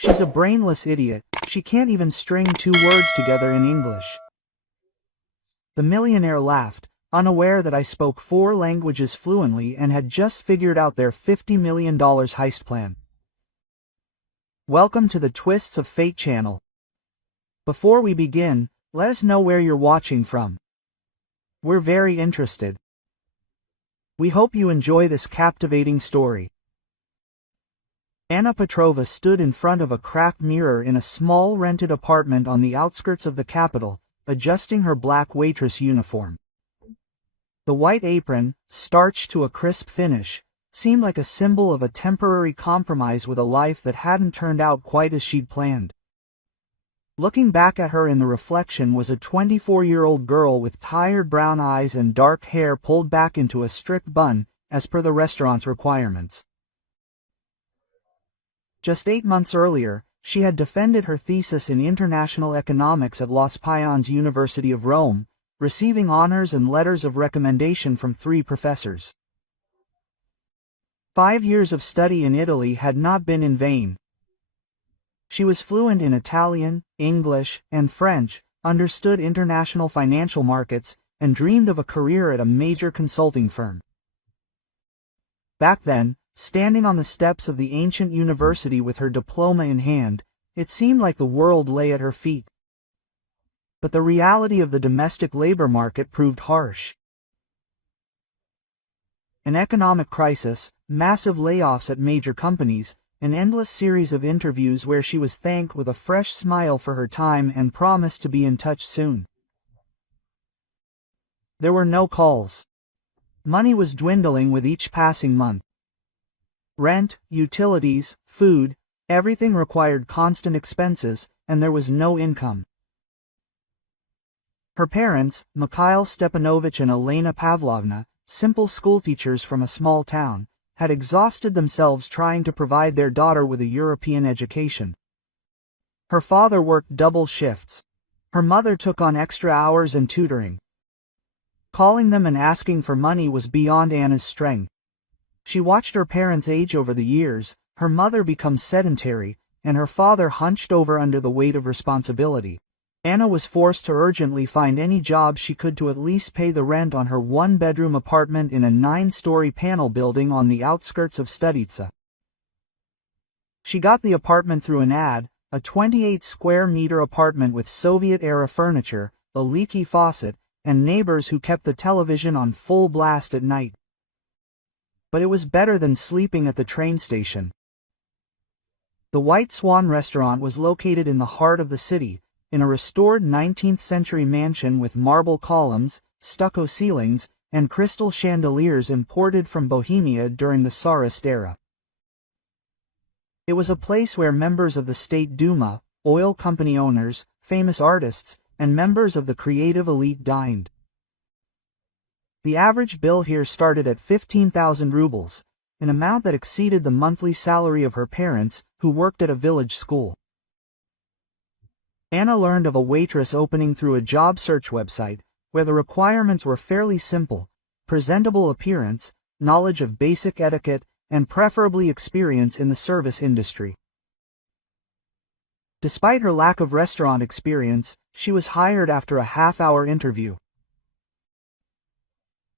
She's a brainless idiot, she can't even string two words together in English. The millionaire laughed, unaware that I spoke 4 languages fluently and had just figured out their $50 million heist plan. Welcome to the Twists of Fate channel. Before we begin, let us know where you're watching from. We're very interested. We hope you enjoy this captivating story. Anna Petrova stood in front of a cracked mirror in a small rented apartment on the outskirts of the capital, adjusting her black waitress uniform. The white apron, starched to a crisp finish, seemed like a symbol of a temporary compromise with a life that hadn't turned out quite as she'd planned. Looking back at her in the reflection was a 24-year-old girl with tired brown eyes and dark hair pulled back into a strict bun, as per the restaurant's requirements. Just 8 months earlier, she had defended her thesis in international economics at Los Pions University of Rome, receiving honors and letters of recommendation from 3 professors. 5 years of study in Italy had not been in vain. She was fluent in Italian, English, and French, understood international financial markets, and dreamed of a career at a major consulting firm. Back then, standing on the steps of the ancient university with her diploma in hand, it seemed like the world lay at her feet. But the reality of the domestic labor market proved harsh. An economic crisis, massive layoffs at major companies, an endless series of interviews where she was thanked with a fresh smile for her time and promised to be in touch soon. There were no calls. Money was dwindling with each passing month. Rent, utilities, food, everything required constant expenses, and there was no income. Her parents, Mikhail Stepanovich and Elena Pavlovna, simple schoolteachers from a small town, had exhausted themselves trying to provide their daughter with a European education. Her father worked double shifts. Her mother took on extra hours and tutoring. Calling them and asking for money was beyond Anna's strength. She watched her parents age over the years, her mother become sedentary, and her father hunched over under the weight of responsibility. Anna was forced to urgently find any job she could to at least pay the rent on her 1-bedroom apartment in a 9-story panel building on the outskirts of Studitsa. She got the apartment through an ad, a 28-square-meter apartment with Soviet-era furniture, a leaky faucet, and neighbors who kept the television on full blast at night. But it was better than sleeping at the train station. The White Swan restaurant was located in the heart of the city, in a restored 19th-century mansion with marble columns, stucco ceilings, and crystal chandeliers imported from Bohemia during the Tsarist era. It was a place where members of the State Duma, oil company owners, famous artists, and members of the creative elite dined. The average bill here started at 15,000 rubles, an amount that exceeded the monthly salary of her parents, who worked at a village school. Anna learned of a waitress opening through a job search website, where the requirements were fairly simple: presentable appearance, knowledge of basic etiquette, and preferably experience in the service industry. Despite her lack of restaurant experience, she was hired after a half-hour interview.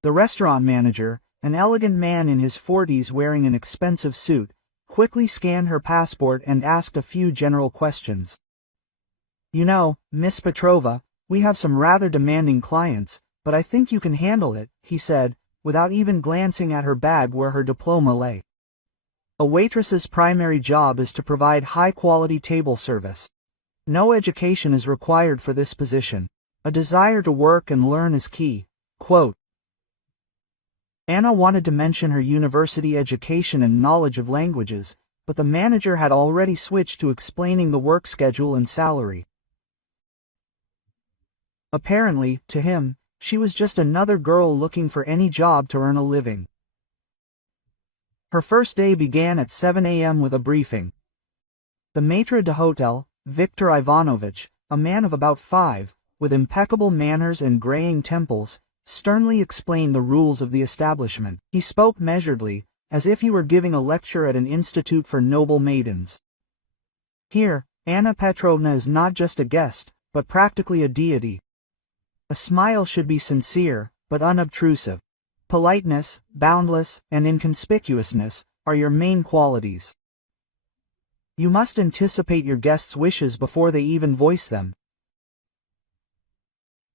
The restaurant manager, an elegant man in his 40s wearing an expensive suit, quickly scanned her passport and asked a few general questions. "You know, Miss Petrova, we have some rather demanding clients, but I think you can handle it," he said, without even glancing at her bag where her diploma lay. A waitress's primary job is to provide high-quality table service. No education is required for this position. A desire to work and learn is key. Quote. Anna wanted to mention her university education and knowledge of languages, but the manager had already switched to explaining the work schedule and salary. Apparently, to him, she was just another girl looking for any job to earn a living. Her first day began at 7 a.m. with a briefing. The maître d'hôtel, Viktor Ivanovich, a man of about 5, with impeccable manners and graying temples, sternly explained the rules of the establishment. He spoke measuredly, as if he were giving a lecture at an institute for noble maidens. Here, Anna Petrovna is not just a guest, but practically a deity. A smile should be sincere, but unobtrusive. Politeness, boundless, and inconspicuousness are your main qualities. You must anticipate your guests' wishes before they even voice them.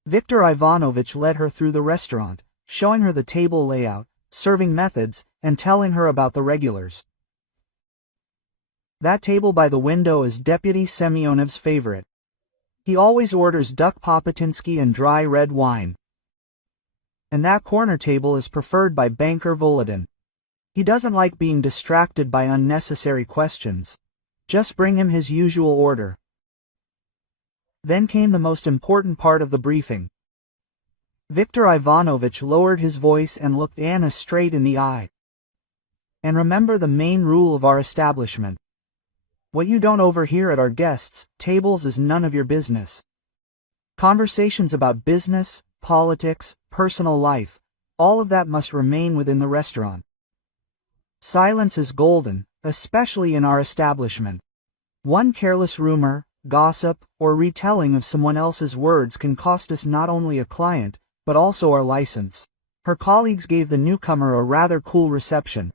Viktor Ivanovich led her through the restaurant, showing her the table layout, serving methods, and telling her about the regulars. That table by the window is Deputy Semyonov's favorite. He always orders duck papatinsky and dry red wine. And that corner table is preferred by banker Volodin. He doesn't like being distracted by unnecessary questions. Just bring him his usual order. Then came the most important part of the briefing. Viktor Ivanovich lowered his voice and looked Anna straight in the eye. And remember the main rule of our establishment. What you don't overhear at our guests' tables is none of your business. Conversations about business, politics, personal life, all of that must remain within the restaurant. Silence is golden, especially in our establishment. One careless rumor, gossip, or retelling of someone else's words can cost us not only a client, but also our license. Her colleagues gave the newcomer a rather cool reception.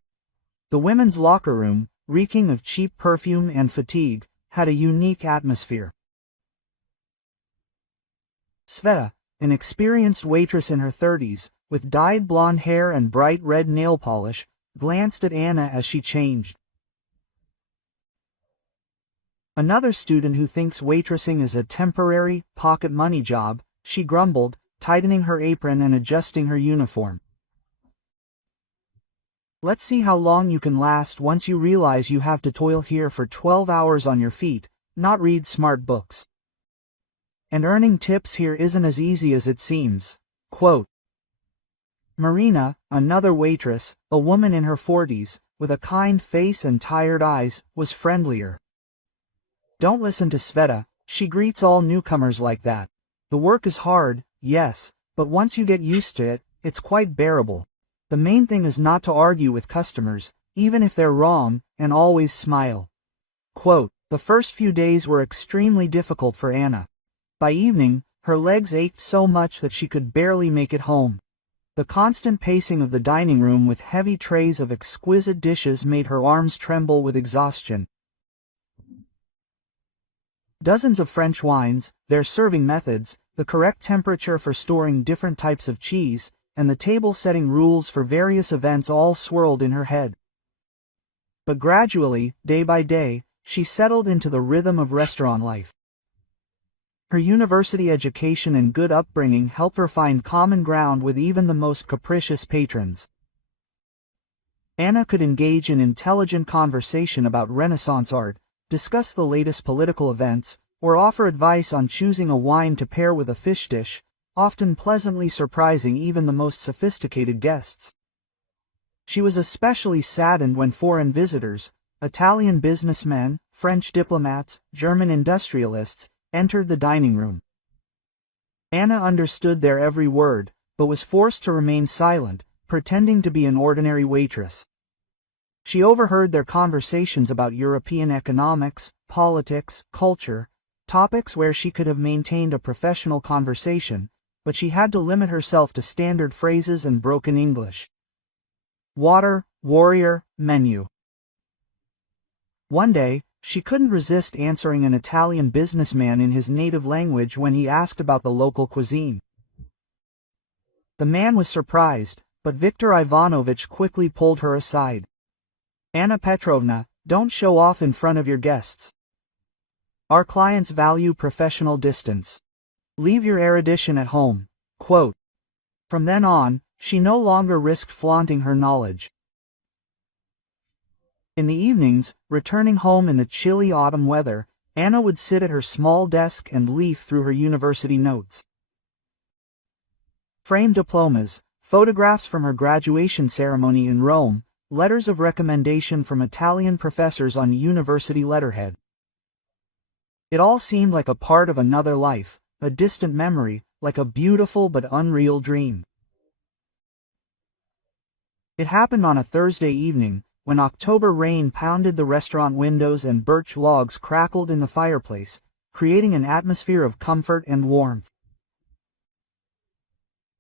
The women's locker room, reeking of cheap perfume and fatigue, had a unique atmosphere. Sveta, an experienced waitress in her 30s, with dyed blonde hair and bright red nail polish, glanced at Anna as she changed. Another student who thinks waitressing is a temporary, pocket money job, she grumbled, tightening her apron and adjusting her uniform. Let's see how long you can last once you realize you have to toil here for 12 hours on your feet, not read smart books. And earning tips here isn't as easy as it seems. Quote. Marina, another waitress, a woman in her 40s, with a kind face and tired eyes, was friendlier. Don't listen to Sveta, she greets all newcomers like that. The work is hard, yes, but once you get used to it, it's quite bearable. The main thing is not to argue with customers, even if they're wrong, and always smile. Quote, the first few days were extremely difficult for Anna. By evening, her legs ached so much that she could barely make it home. The constant pacing of the dining room with heavy trays of exquisite dishes made her arms tremble with exhaustion. Dozens of French wines, their serving methods, the correct temperature for storing different types of cheese, and the table-setting rules for various events all swirled in her head. But gradually, day by day, she settled into the rhythm of restaurant life. Her university education and good upbringing helped her find common ground with even the most capricious patrons. Anna could engage in intelligent conversation about Renaissance art, discuss the latest political events, or offer advice on choosing a wine to pair with a fish dish, often pleasantly surprising even the most sophisticated guests. She was especially saddened when foreign visitors, Italian businessmen, French diplomats, German industrialists, entered the dining room. Anna understood their every word, but was forced to remain silent, pretending to be an ordinary waitress. She overheard their conversations about European economics, politics, culture, topics where she could have maintained a professional conversation, but she had to limit herself to standard phrases and broken English. Water, warrior, menu. One day, she couldn't resist answering an Italian businessman in his native language when he asked about the local cuisine. The man was surprised, but Viktor Ivanovich quickly pulled her aside. Anna Petrovna, don't show off in front of your guests. Our clients value professional distance. Leave your erudition at home. Quote. From then on, she no longer risked flaunting her knowledge. In the evenings, returning home in the chilly autumn weather, Anna would sit at her small desk and leaf through her university notes. Framed diplomas, photographs from her graduation ceremony in Rome, letters of recommendation from Italian professors on university letterhead. It all seemed like a part of another life, a distant memory, like a beautiful but unreal dream. It happened on a Thursday evening, when October rain pounded the restaurant windows and birch logs crackled in the fireplace, creating an atmosphere of comfort and warmth.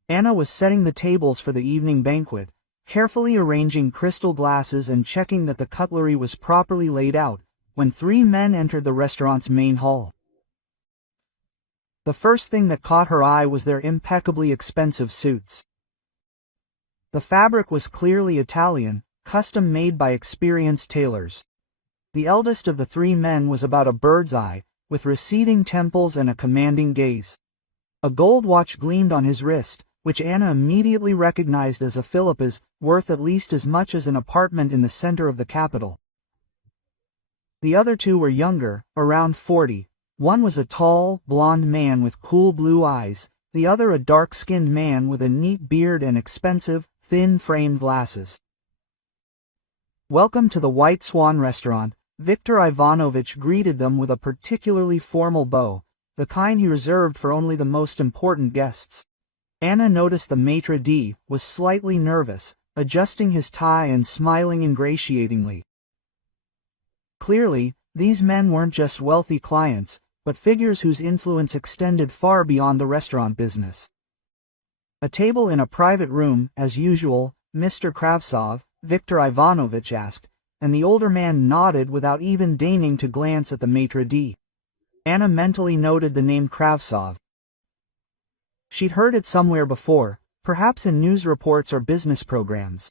Anna was setting the tables for the evening banquet, carefully arranging crystal glasses and checking that the cutlery was properly laid out, when three men entered the restaurant's main hall. The first thing that caught her eye was their impeccably expensive suits. The fabric was clearly Italian, custom-made by experienced tailors. The eldest of the three men was about a bird's eye, with receding temples and a commanding gaze. A gold watch gleamed on his wrist, which Anna immediately recognized as a Philippa's, worth at least as much as an apartment in the center of the capital. The other two were younger, around 40. One was a tall, blond man with cool blue eyes, the other a dark-skinned man with a neat beard and expensive, thin-framed glasses. "Welcome to the White Swan restaurant," Viktor Ivanovich greeted them with a particularly formal bow, the kind he reserved for only the most important guests. Anna noticed the maitre d' was slightly nervous, adjusting his tie and smiling ingratiatingly. Clearly, these men weren't just wealthy clients, but figures whose influence extended far beyond the restaurant business. "A table in a private room, as usual, Mr. Kravtsov?" Viktor Ivanovich asked, and the older man nodded without even deigning to glance at the maitre d'. Anna mentally noted the name Kravtsov. She'd heard it somewhere before, perhaps in news reports or business programs.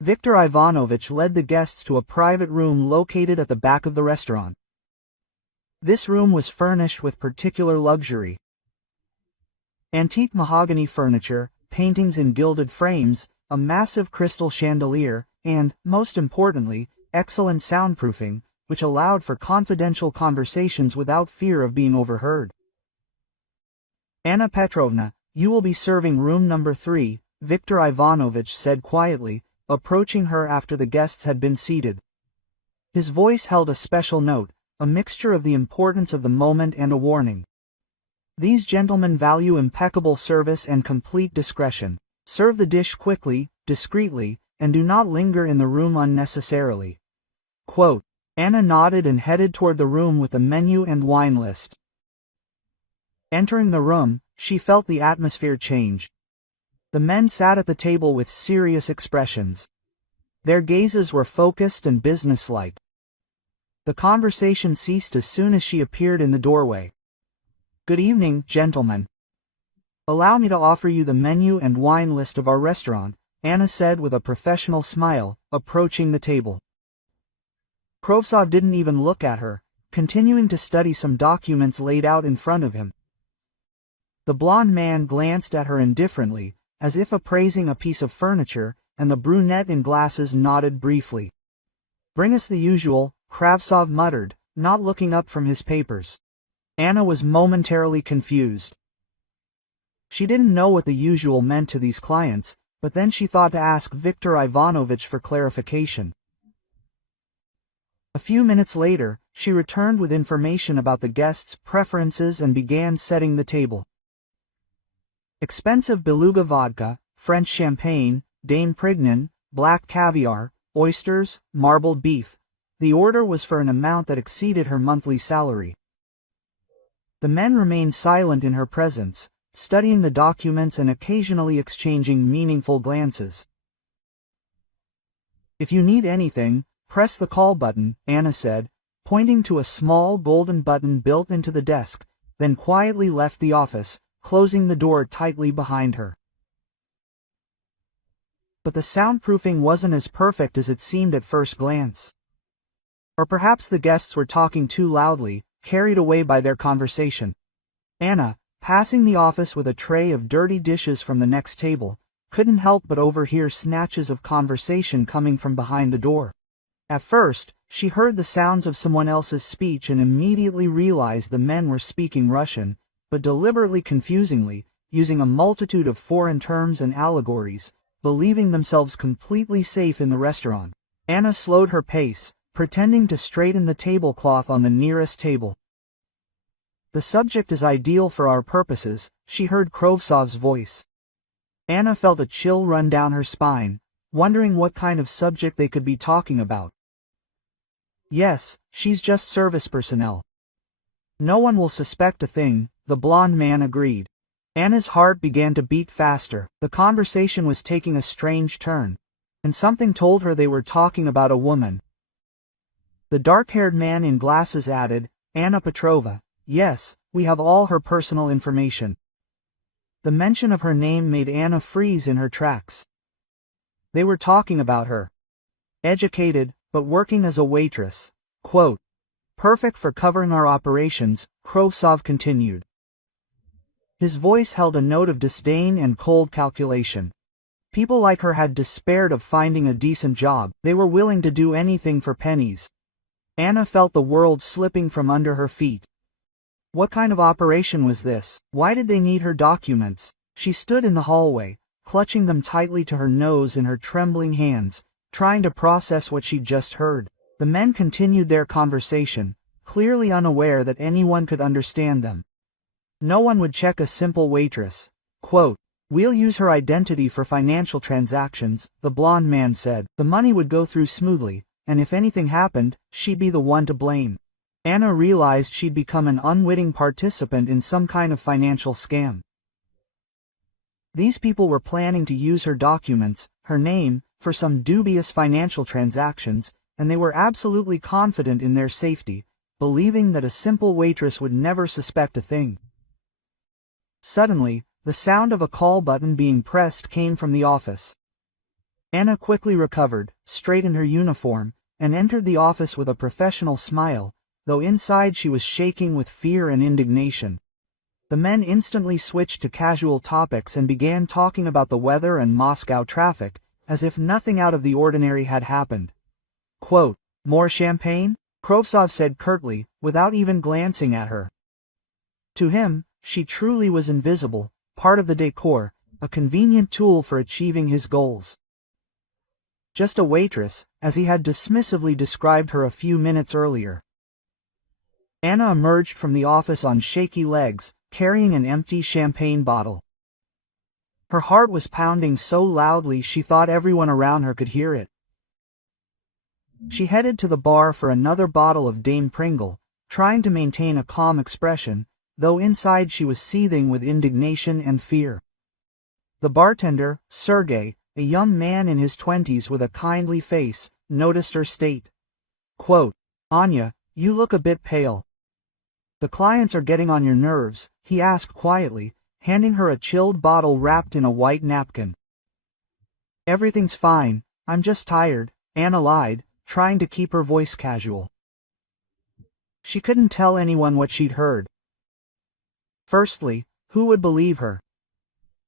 Viktor Ivanovich led the guests to a private room located at the back of the restaurant. This room was furnished with particular luxury. Antique mahogany furniture, paintings in gilded frames, a massive crystal chandelier, and, most importantly, excellent soundproofing, which allowed for confidential conversations without fear of being overheard. "Anna Petrovna, you will be serving room number 3, Viktor Ivanovich said quietly, approaching her after the guests had been seated. His voice held a special note, a mixture of the importance of the moment and a warning. "These gentlemen value impeccable service and complete discretion. Serve the dish quickly, discreetly, and do not linger in the room unnecessarily." Quote. Anna nodded and headed toward the room with the menu and wine list. Entering the room, she felt the atmosphere change. The men sat at the table with serious expressions. Their gazes were focused and businesslike. The conversation ceased as soon as she appeared in the doorway. "Good evening, gentlemen. Allow me to offer you the menu and wine list of our restaurant," Anna said with a professional smile, approaching the table. Kravtsov didn't even look at her, continuing to study some documents laid out in front of him. The blond man glanced at her indifferently, as if appraising a piece of furniture, and the brunette in glasses nodded briefly. "Bring us the usual," Kravtsov muttered, not looking up from his papers. Anna was momentarily confused. She didn't know what the usual meant to these clients, but then she thought to ask Viktor Ivanovich for clarification. A few minutes later, she returned with information about the guests' preferences and began setting the table. Expensive beluga vodka, French champagne, Dane Prignan, black caviar, oysters, marbled beef. The order was for an amount that exceeded her monthly salary. The men remained silent in her presence, studying the documents and occasionally exchanging meaningful glances. "If you need anything, press the call button," Anna said, pointing to a small golden button built into the desk, then quietly left the office, closing the door tightly behind her. But the soundproofing wasn't as perfect as it seemed at first glance. Or perhaps the guests were talking too loudly, carried away by their conversation. Anna, passing the office with a tray of dirty dishes from the next table, couldn't help but overhear snatches of conversation coming from behind the door. At first, she heard the sounds of someone else's speech and immediately realized the men were speaking Russian, but deliberately confusingly, using a multitude of foreign terms and allegories, believing themselves completely safe in the restaurant. Anna slowed her pace, pretending to straighten the tablecloth on the nearest table. "The subject is ideal for our purposes," she heard Kravtsov's voice. Anna felt a chill run down her spine, wondering what kind of subject they could be talking about. Yes, she's just service personnel. No one will suspect a thing, the blonde man agreed. Anna's heart began to beat faster. The conversation was taking a strange turn, and something told her they were talking about a woman. The dark-haired man in glasses added, Anna Petrova. Yes, we have all her personal information. The mention of her name made Anna freeze in her tracks. They were talking about her. Educated, but working as a waitress. Quote, perfect for covering our operations, Krosov continued. His voice held a note of disdain and cold calculation. People like her had despaired of finding a decent job. They were willing to do anything for pennies. Anna felt the world slipping from under her feet. What kind of operation was this? Why did they need her documents? She stood in the hallway, clutching them tightly to her nose in her trembling hands, trying to process what she'd just heard. The men continued their conversation, clearly unaware that anyone could understand them. No one would check a simple waitress. Quote, we'll use her identity for financial transactions, the blonde man said. The money would go through smoothly, and if anything happened, she'd be the one to blame. Anna realized she'd become an unwitting participant in some kind of financial scam. These people were planning to use her documents, her name, for some dubious financial transactions, and they were absolutely confident in their safety, believing that a simple waitress would never suspect a thing. Suddenly, the sound of a call button being pressed came from the office. Anna quickly recovered, straightened her uniform, and entered the office with a professional smile, though inside she was shaking with fear and indignation. The men instantly switched to casual topics and began talking about the weather and Moscow traffic, as if nothing out of the ordinary had happened. Quote, more champagne? Krosov said curtly, without even glancing at her. To him, she truly was invisible, part of the decor, a convenient tool for achieving his goals. Just a waitress, as he had dismissively described her a few minutes earlier. Anna emerged from the office on shaky legs, carrying an empty champagne bottle. Her heart was pounding so loudly she thought everyone around her could hear it. She headed to the bar for another bottle of Dame Pringle, trying to maintain a calm expression, though inside she was seething with indignation and fear. The bartender, Sergei, a young man in his 20s with a kindly face, noticed her state. Quote, Anya, you look a bit pale. The clients are getting on your nerves, he asked quietly, handing her a chilled bottle wrapped in a white napkin. Everything's fine, I'm just tired, Anna lied, trying to keep her voice casual. She couldn't tell anyone what she'd heard. Firstly, who would believe her?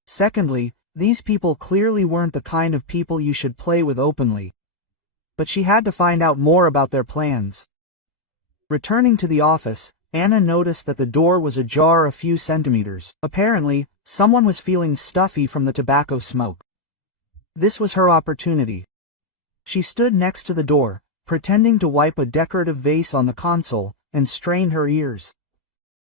Secondly, these people clearly weren't the kind of people you should play with openly. But she had to find out more about their plans. Returning to the office, Anna noticed that the door was ajar a few centimeters. Apparently, someone was feeling stuffy from the tobacco smoke. This was her opportunity. She stood next to the door, pretending to wipe a decorative vase on the console, and strained her ears.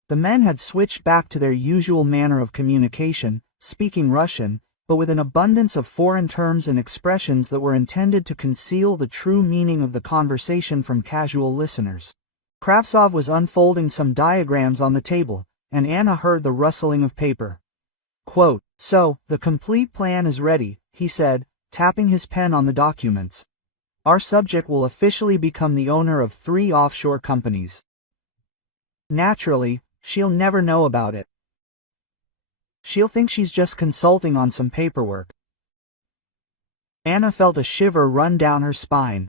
The men had switched back to their usual manner of communication, speaking Russian, but with an abundance of foreign terms and expressions that were intended to conceal the true meaning of the conversation from casual listeners. Krasov was unfolding some diagrams on the table, and Anna heard the rustling of paper. Quote, so, the complete plan is ready, he said, tapping his pen on the documents. Our subject will officially become the owner of 3 offshore companies. Naturally, she'll never know about it. She'll think she's just consulting on some paperwork. Anna felt a shiver run down her spine.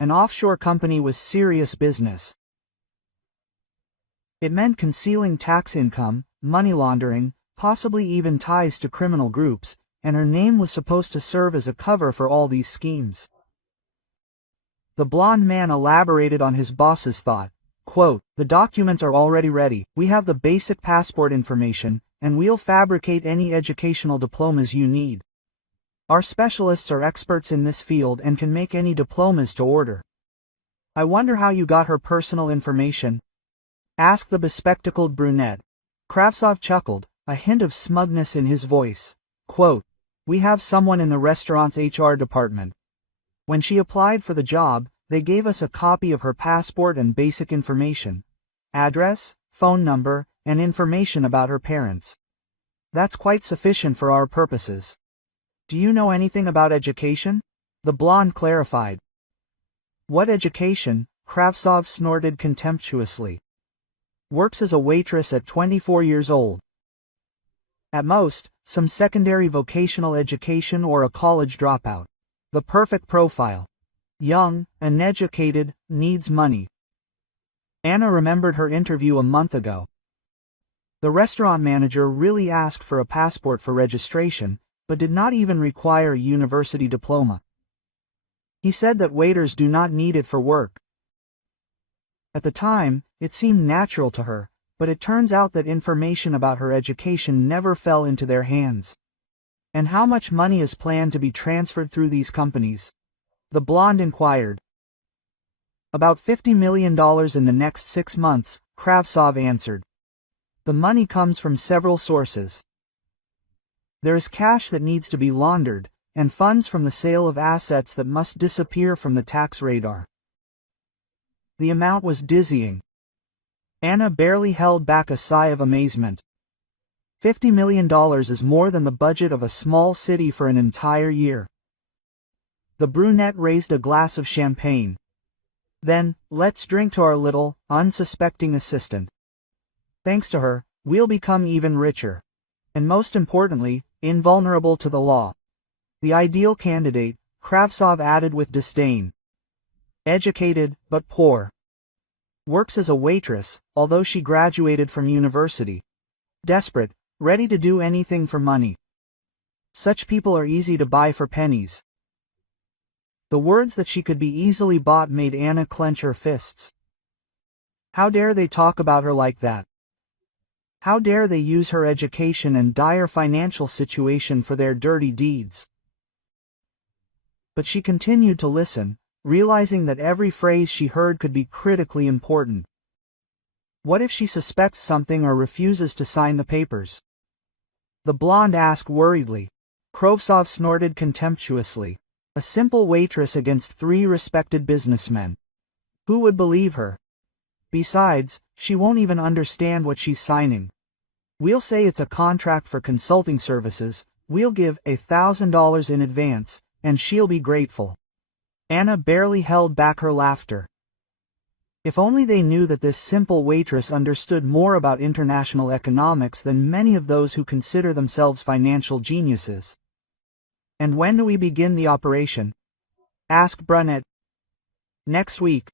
An offshore company was serious business. It meant concealing tax income, money laundering, possibly even ties to criminal groups, and her name was supposed to serve as a cover for all these schemes. The blonde man elaborated on his boss's thought. Quote, the documents are already ready, we have the basic passport information, and we'll fabricate any educational diplomas you need. Our specialists are experts in this field and can make any diplomas to order. I wonder how you got her personal information? Asked the bespectacled brunette. Krasov chuckled, a hint of smugness in his voice. Quote, We have someone in the restaurant's HR department. When she applied for the job, they gave us a copy of her passport and basic information. Address, phone number, and information about her parents. That's quite sufficient for our purposes. Do you know anything about education? The blonde clarified. What education? Kravtsov snorted contemptuously. Works as a waitress at 24 years old. At most, some secondary vocational education or a college dropout. The perfect profile. Young, uneducated, needs money. Anna remembered her interview a month ago. The restaurant manager really asked for a passport for registration, but did not even require a university diploma. He said that waiters do not need it for work. At the time, it seemed natural to her, but it turns out that information about her education never fell into their hands. And how much money is planned to be transferred through these companies? The blonde inquired. About $50 million in the next 6 months, Kravtsov answered. The money comes from several sources. There is cash that needs to be laundered, and funds from the sale of assets that must disappear from the tax radar. The amount was dizzying. Anna barely held back a sigh of amazement. $50 million is more than the budget of a small city for an entire year. The brunette raised a glass of champagne. Then, let's drink to our little, unsuspecting assistant. Thanks to her, we'll become even richer. And most importantly, invulnerable to the law. The ideal candidate, Kravtsov added with disdain. Educated, but poor. Works as a waitress, although she graduated from university. Desperate, ready to do anything for money. Such people are easy to buy for pennies. The words that she could be easily bought made Anna clench her fists. How dare they talk about her like that? How dare they use her education and dire financial situation for their dirty deeds? But she continued to listen, realizing that every phrase she heard could be critically important. What if she suspects something or refuses to sign the papers? The blonde asked worriedly. Kravtsov snorted contemptuously. A simple waitress against 3 respected businessmen. Who would believe her? Besides, she won't even understand what she's signing. We'll say it's a contract for consulting services, we'll give $1,000 in advance, and she'll be grateful. Anna barely held back her laughter. If only they knew that this simple waitress understood more about international economics than many of those who consider themselves financial geniuses. And when do we begin the operation? Asked Brunette. Next week.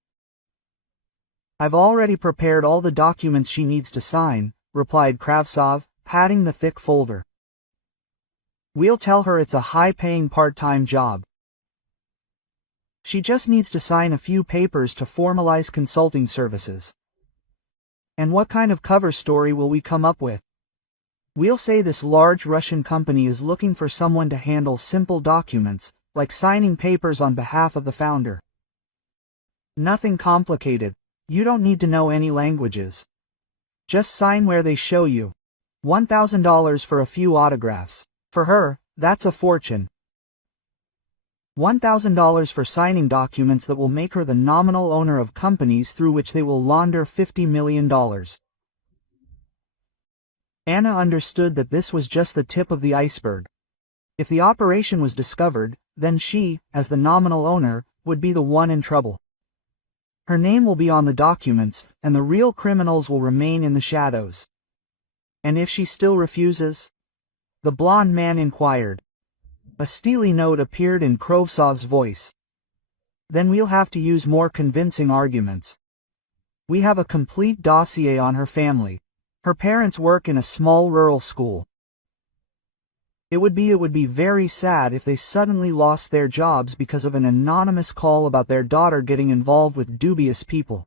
I've already prepared all the documents she needs to sign, replied Kravtsov, patting the thick folder. We'll tell her it's a high-paying part-time job. She just needs to sign a few papers to formalize consulting services. And what kind of cover story will we come up with? We'll say this large Russian company is looking for someone to handle simple documents, like signing papers on behalf of the founder. Nothing complicated. You don't need to know any languages. Just sign where they show you. $1,000 for a few autographs. For her, that's a fortune. $1,000 for signing documents that will make her the nominal owner of companies through which they will launder $50 million. Anna understood that this was just the tip of the iceberg. If the operation was discovered, then she, as the nominal owner, would be the one in trouble. Her name will be on the documents, and the real criminals will remain in the shadows. And if she still refuses? The blonde man inquired. A steely note appeared in Kravtsov's voice. Then we'll have to use more convincing arguments. We have a complete dossier on her family. Her parents work in a small rural school. It would be very sad if they suddenly lost their jobs because of an anonymous call about their daughter getting involved with dubious people.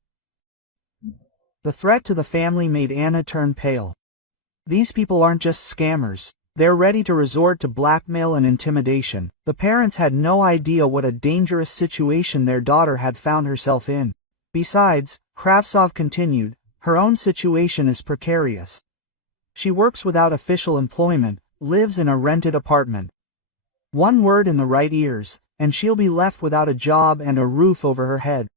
The threat to the family made Anna turn pale. These people aren't just scammers. They're ready to resort to blackmail and intimidation. The parents had no idea what a dangerous situation their daughter had found herself in. Besides, Kravtsov continued, her own situation is precarious. She works without official employment, lives in a rented apartment. One word in the right ears, and she'll be left without a job and a roof over her head.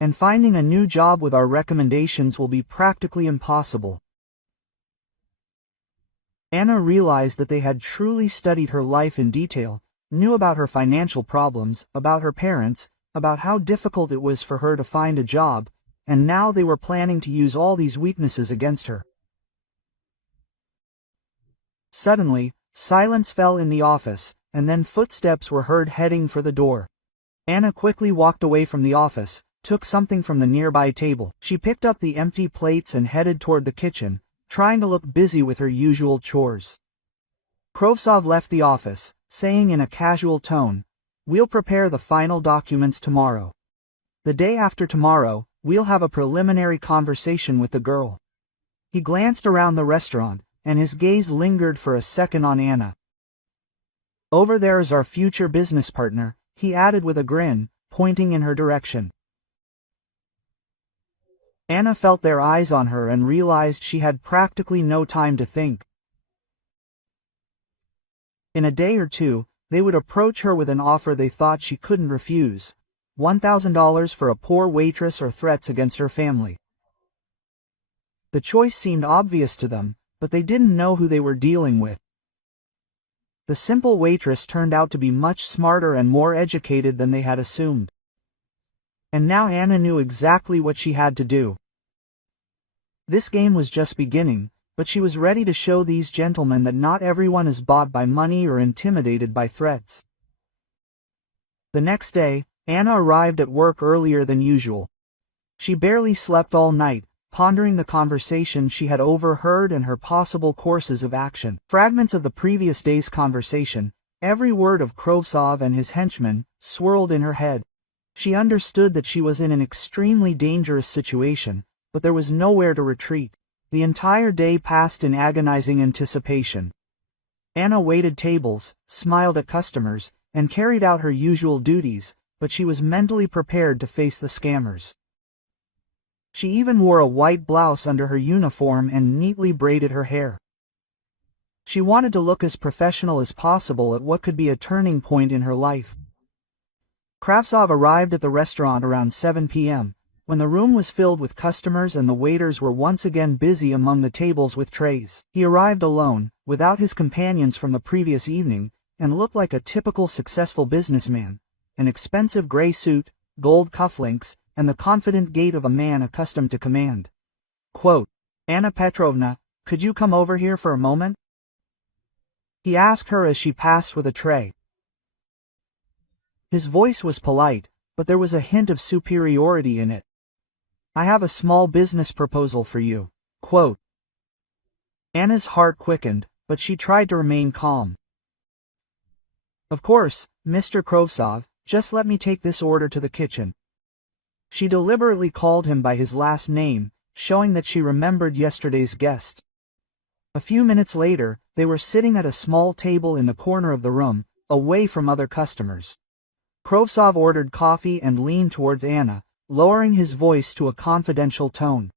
And finding a new job with our recommendations will be practically impossible. Anna realized that they had truly studied her life in detail, knew about her financial problems, about her parents, about how difficult it was for her to find a job, and now they were planning to use all these weaknesses against her. Suddenly, silence fell in the office, and then footsteps were heard heading for the door. Anna quickly walked away from the office, took something from the nearby table. She picked up the empty plates and headed toward the kitchen, trying to look busy with her usual chores. Krovtsov left the office, saying in a casual tone, "We'll prepare the final documents tomorrow. The day after tomorrow, we'll have a preliminary conversation with the girl." He glanced around the restaurant, and his gaze lingered for a second on Anna. "Over there is our future business partner," he added with a grin, pointing in her direction. Anna felt their eyes on her and realized she had practically no time to think. In a day or two, they would approach her with an offer they thought she couldn't refuse: $1,000 for a poor waitress or threats against her family. The choice seemed obvious to them, but they didn't know who they were dealing with. The simple waitress turned out to be much smarter and more educated than they had assumed. And now Anna knew exactly what she had to do. This game was just beginning, but she was ready to show these gentlemen that not everyone is bought by money or intimidated by threats. The next day, Anna arrived at work earlier than usual. She barely slept all night, pondering the conversation she had overheard and her possible courses of action. Fragments of the previous day's conversation, every word of Krovtsov and his henchmen, swirled in her head. She understood that she was in an extremely dangerous situation, but there was nowhere to retreat. The entire day passed in agonizing anticipation. Anna waited tables, smiled at customers, and carried out her usual duties, but she was mentally prepared to face the scammers. She even wore a white blouse under her uniform and neatly braided her hair. She wanted to look as professional as possible at what could be a turning point in her life. Kravtsov arrived at the restaurant around 7 p.m., when the room was filled with customers and the waiters were once again busy among the tables with trays. He arrived alone, without his companions from the previous evening, and looked like a typical successful businessman: an expensive gray suit, gold cufflinks, and the confident gait of a man accustomed to command. Quote, "Anna Petrovna, could you come over here for a moment?" he asked her as she passed with a tray. His voice was polite, but there was a hint of superiority in it. "I have a small business proposal for you." Quote. Anna's heart quickened, but she tried to remain calm. "Of course, Mr. Krovtsov, just let me take this order to the kitchen." She deliberately called him by his last name, showing that she remembered yesterday's guest. A few minutes later, they were sitting at a small table in the corner of the room, away from other customers. Krovtsov ordered coffee and leaned towards Anna, lowering his voice to a confidential tone.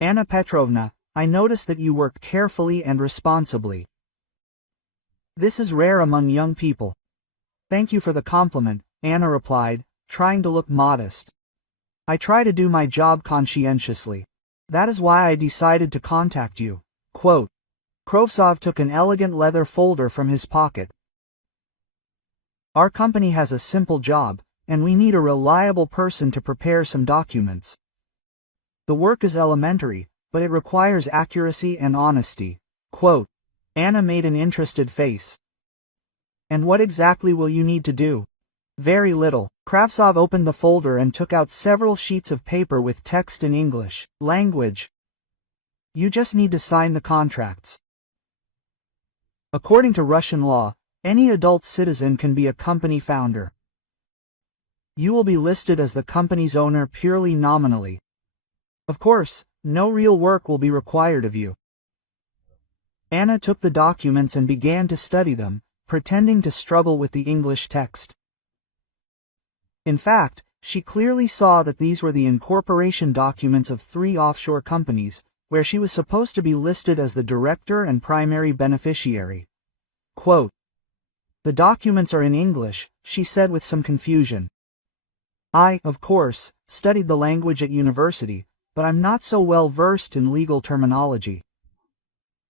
"Anna Petrovna, I notice that you work carefully and responsibly. This is rare among young people." "Thank you for the compliment," Anna replied, trying to look modest. "I try to do my job conscientiously. That is why I decided to contact you." Quote. Krovtsov took an elegant leather folder from his pocket. "Our company has a simple job, and we need a reliable person to prepare some documents. The work is elementary, but it requires accuracy and honesty." Quote. Anna made an interested face. "And what exactly will you need to do?" "Very little." Kravtsov opened the folder and took out several sheets of paper with text in English language. "You just need to sign the contracts. According to Russian law, any adult citizen can be a company founder. You will be listed as the company's owner purely nominally. Of course, no real work will be required of you." Anna took the documents and began to study them, pretending to struggle with the English text. In fact, she clearly saw that these were the incorporation documents of 3 offshore companies, where she was supposed to be listed as the director and primary beneficiary. Quote, The documents are in English, she said with some confusion. I, of course, studied the language at university, but I'm not so well versed in legal terminology.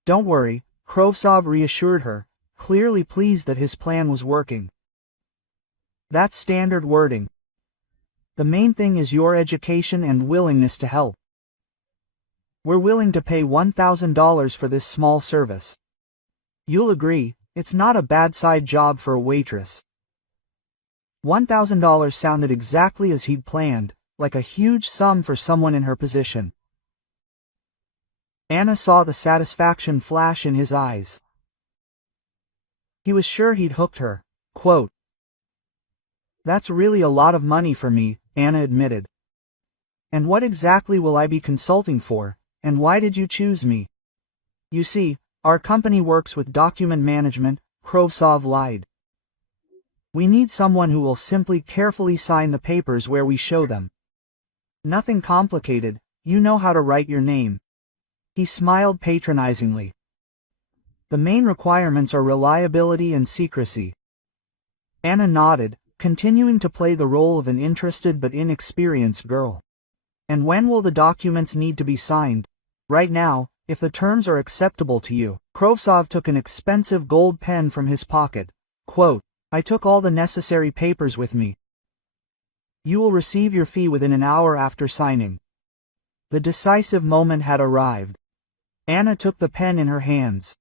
Don't worry, Krovtsov reassured her, clearly pleased that his plan was working. That's standard wording. The main thing is your education and willingness to help. We're willing to pay $1,000 for this small service. You'll agree, it's not a bad side job for a waitress. $1,000 sounded exactly as he'd planned, like a huge sum for someone in her position. Anna saw the satisfaction flash in his eyes. He was sure he'd hooked her. Quote, "That's really a lot of money for me," Anna admitted. "And what exactly will I be consulting for, and why did you choose me?" "You see, our company works with document management," Krovtsov lied. "We need someone who will simply carefully sign the papers where we show them. Nothing complicated, you know how to write your name." He smiled patronizingly. "The main requirements are reliability and secrecy." Anna nodded, continuing to play the role of an interested but inexperienced girl. "And when will the documents need to be signed?" "Right now, if the terms are acceptable to you." Krovtsov took an expensive gold pen from his pocket. Quote, "I took all the necessary papers with me. You will receive your fee within an hour after signing." The decisive moment had arrived. Anna took the pen in her hands.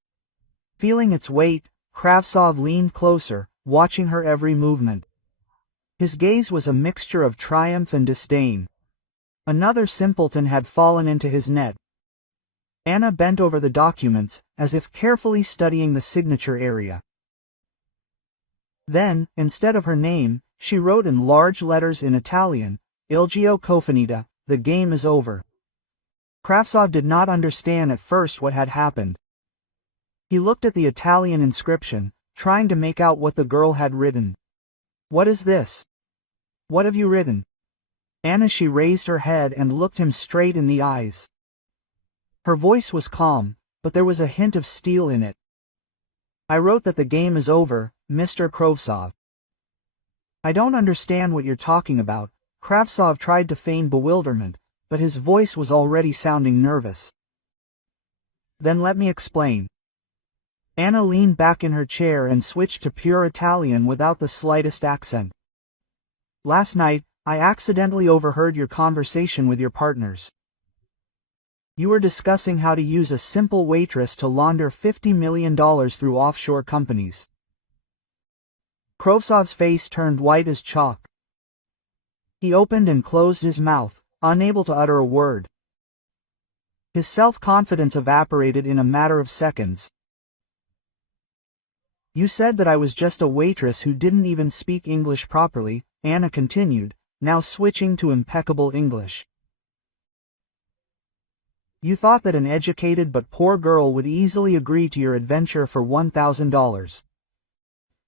Feeling its weight, Kravtsov leaned closer, watching her every movement. His gaze was a mixture of triumph and disdain. Another simpleton had fallen into his net. Anna bent over the documents, as if carefully studying the signature area. Then, instead of her name, she wrote in large letters in Italian, "Il gioco finito, the game is over." Kravtsov did not understand at first what had happened. He looked at the Italian inscription, trying to make out what the girl had written. "What is this? What have you written?" She raised her head and looked him straight in the eyes. Her voice was calm, but there was a hint of steel in it. "I wrote that the game is over, Mr. Krovtsov." "I don't understand what you're talking about." Kravtsov tried to feign bewilderment, but his voice was already sounding nervous. "Then let me explain." Anna leaned back in her chair and switched to pure Italian without the slightest accent. "Last night, I accidentally overheard your conversation with your partners. You were discussing how to use a simple waitress to launder $50 million through offshore companies." Krovtsov's face turned white as chalk. He opened and closed his mouth, unable to utter a word. His self-confidence evaporated in a matter of seconds. "You said that I was just a waitress who didn't even speak English properly," Anna continued, now switching to impeccable English. "You thought that an educated but poor girl would easily agree to your adventure for $1,000.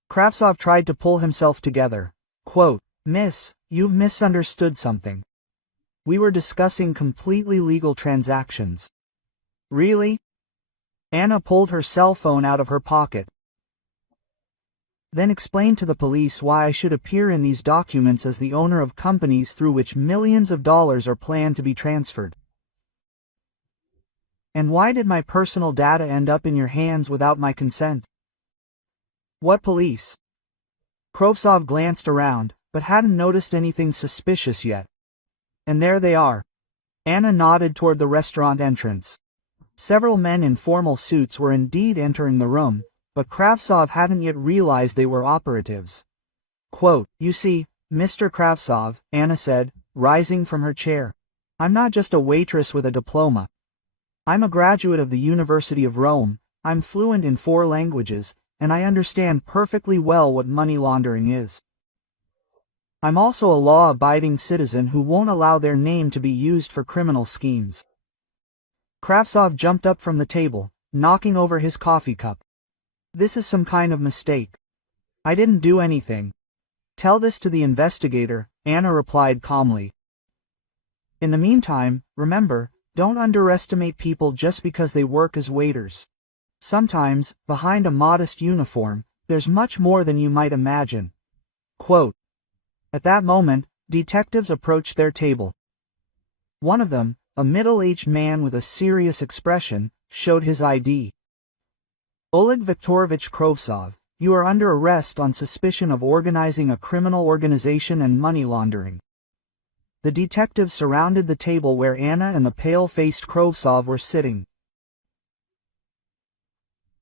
Kravtsov tried to pull himself together. Quote, "Miss, you've misunderstood something. We were discussing completely legal transactions." "Really?" Anna pulled her cell phone out of her pocket. "Then explain to the police why I should appear in these documents as the owner of companies through which millions of dollars are planned to be transferred. And why did my personal data end up in your hands without my consent?" "What police?" Krovtsov glanced around, but hadn't noticed anything suspicious yet. "And there they are." Anna nodded toward the restaurant entrance. Several men in formal suits were indeed entering the room, but Kravtsov hadn't yet realized they were operatives. Quote, "You see, Mr. Kravtsov," Anna said, rising from her chair, "I'm not just a waitress with a diploma. I'm a graduate of the University of Rome, I'm fluent in 4 languages, and I understand perfectly well what money laundering is. I'm also a law-abiding citizen who won't allow their name to be used for criminal schemes." Kravtsov jumped up from the table, knocking over his coffee cup. "This is some kind of mistake. I didn't do anything." "Tell this to the investigator," Anna replied calmly. "In the meantime, remember, don't underestimate people just because they work as waiters. Sometimes, behind a modest uniform, There's much more than you might imagine. Quote. At that moment, detectives approached their table. One of them, a middle-aged man with a serious expression, showed his ID. Oleg Viktorovich Krovtsov, you are under arrest on suspicion of organizing a criminal organization and money laundering. The detectives surrounded the table where Anna and the pale-faced Krovtsov were sitting.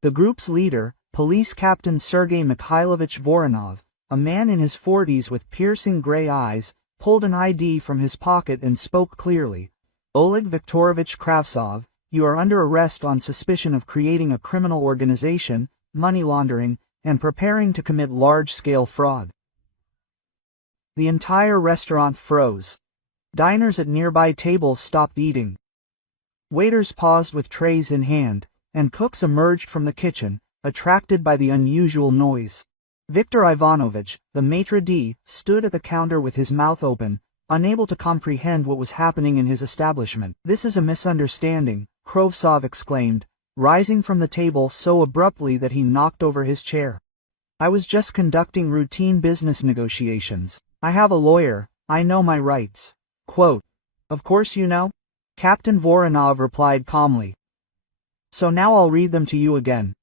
The group's leader, Police Captain Sergei Mikhailovich Voronov, a man in his 40s with piercing gray eyes, pulled an ID from his pocket and spoke clearly. Oleg Viktorovich Kravtsov, you are under arrest on suspicion of creating a criminal organization, money laundering, and preparing to commit large-scale fraud. The entire restaurant froze. Diners at nearby tables stopped eating. Waiters paused with trays in hand, and cooks emerged from the kitchen, attracted by the unusual noise. Viktor Ivanovich, the maitre d', stood at the counter with his mouth open, unable to comprehend what was happening in his establishment. This is a misunderstanding, Krovtsov exclaimed, rising from the table so abruptly that he knocked over his chair. I was just conducting routine business negotiations. I have a lawyer, I know my rights. Quote. Of course you know? Captain Voronov replied calmly. So now I'll read them to you again.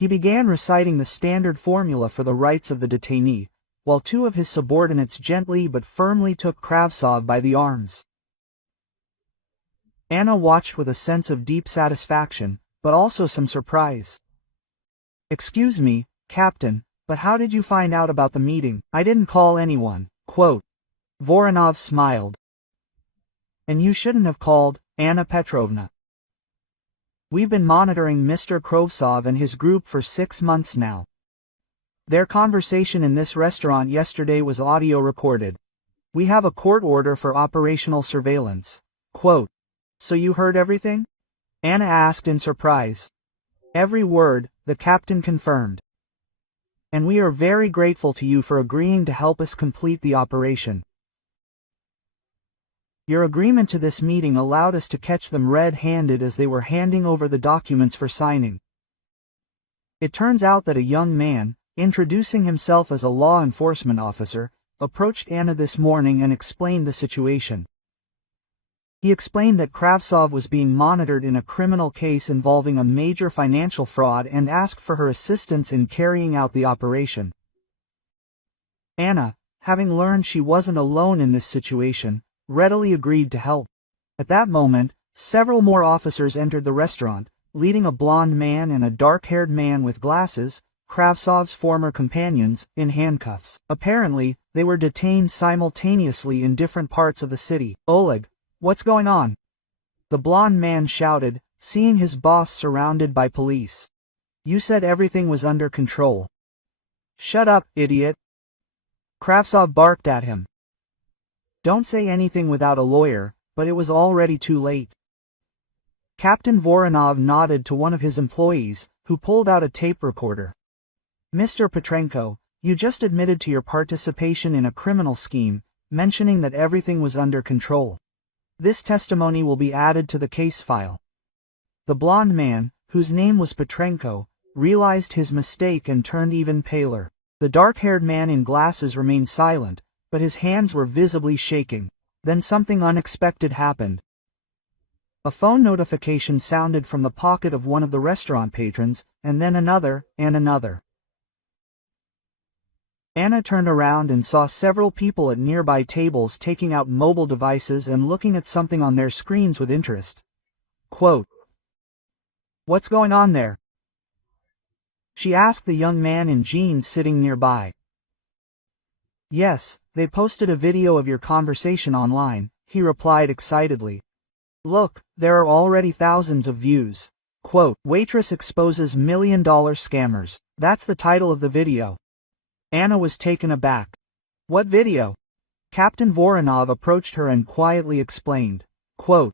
He began reciting the standard formula for the rights of the detainee, while two of his subordinates gently but firmly took Kravtsov by the arms. Anna watched with a sense of deep satisfaction, but also some surprise. Excuse me, Captain, but how did you find out about the meeting? I didn't call anyone. Quote. Voronov smiled. And you shouldn't have called, Anna Petrovna. We've been monitoring Mr. Krovtsov and his group for 6 months now. Their conversation in this restaurant yesterday was audio recorded. We have a court order for operational surveillance. Quote. So you heard everything? Anna asked in surprise. Every word, the captain confirmed. And we are very grateful to you for agreeing to help us complete the operation. Your agreement to this meeting allowed us to catch them red-handed as they were handing over the documents for signing. It turns out that a young man, introducing himself as a law enforcement officer, approached Anna this morning and explained the situation. He explained that Kravtsov was being monitored in a criminal case involving a major financial fraud and asked for her assistance in carrying out the operation. Anna, having learned she wasn't alone in this situation, readily agreed to help. At that moment, several more officers entered the restaurant, leading a blond man and a dark-haired man with glasses, Kravtsov's former companions, in handcuffs. Apparently, they were detained simultaneously in different parts of the city. Oleg, what's going on? The blond man shouted, seeing his boss surrounded by police. You said everything was under control. Shut up, idiot. Kravtsov barked at him. Don't say anything without a lawyer, but it was already too late. Captain Voronov nodded to one of his employees, who pulled out a tape recorder. Mr. Petrenko, you just admitted to your participation in a criminal scheme, mentioning that everything was under control. This testimony will be added to the case file. The blond man, whose name was Petrenko, realized his mistake and turned even paler. The dark-haired man in glasses remained silent, but his hands were visibly shaking. Then something unexpected happened. A phone notification sounded from the pocket of one of the restaurant patrons, and then another, and another. Anna turned around and saw several people at nearby tables taking out mobile devices and looking at something on their screens with interest. Quote. What's going on there? She asked the young man in jeans sitting nearby. Yes, they posted a video of your conversation online, he replied excitedly. Look, there are already thousands of views. Quote, waitress exposes $1 million scammers. That's the title of the video. Anna was taken aback. What video? Captain Voronov approached her and quietly explained. Quote,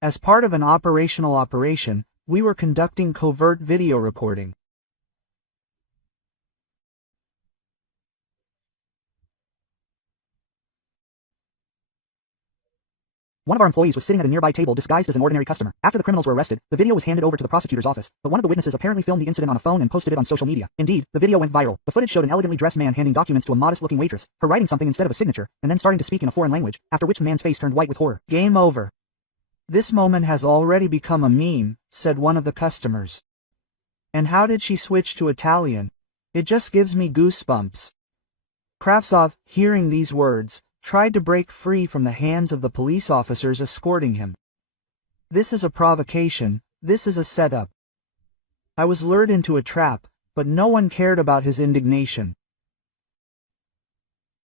as part of an operational operation, we were conducting covert video recording. One of our employees was sitting at a nearby table disguised as an ordinary customer. After the criminals were arrested, the video was handed over to the prosecutor's office, but one of the witnesses apparently filmed the incident on a phone and posted it on social media. Indeed, the video went viral. The footage showed an elegantly dressed man handing documents to a modest-looking waitress, her writing something instead of a signature, and then starting to speak in a foreign language, after which the man's face turned white with horror. Game over. This moment has already become a meme, said one of the customers. And how did she switch to Italian? It just gives me goosebumps. Kravtsov, hearing these words, tried to break free from the hands of the police officers escorting him. This is a provocation, this is a setup. I was lured into a trap, but no one cared about his indignation.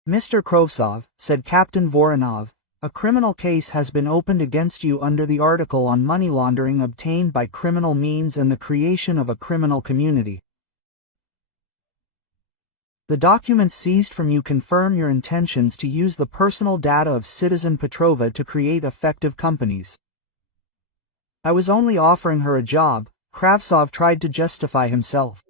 Mr. Kravtsov, said Captain Voronov, a criminal case has been opened against you under the article on money laundering obtained by criminal means and the creation of a criminal community. The documents seized from you confirm your intentions to use the personal data of citizen Petrova to create effective companies. I was only offering her a job, Kravtsov tried to justify himself.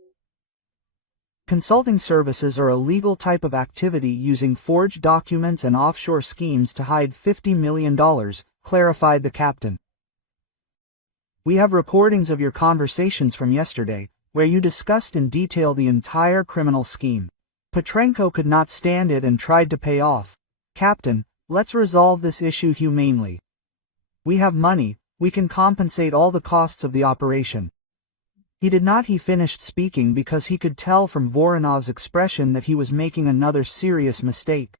Consulting services are a legal type of activity using forged documents and offshore schemes to hide $50 million, clarified the captain. We have recordings of your conversations from yesterday, where you discussed in detail the entire criminal scheme. Petrenko could not stand it and tried to pay off. Captain, let's resolve this issue humanely. We have money, we can compensate all the costs of the operation. He finished speaking because he could tell from Voronov's expression that he was making another serious mistake.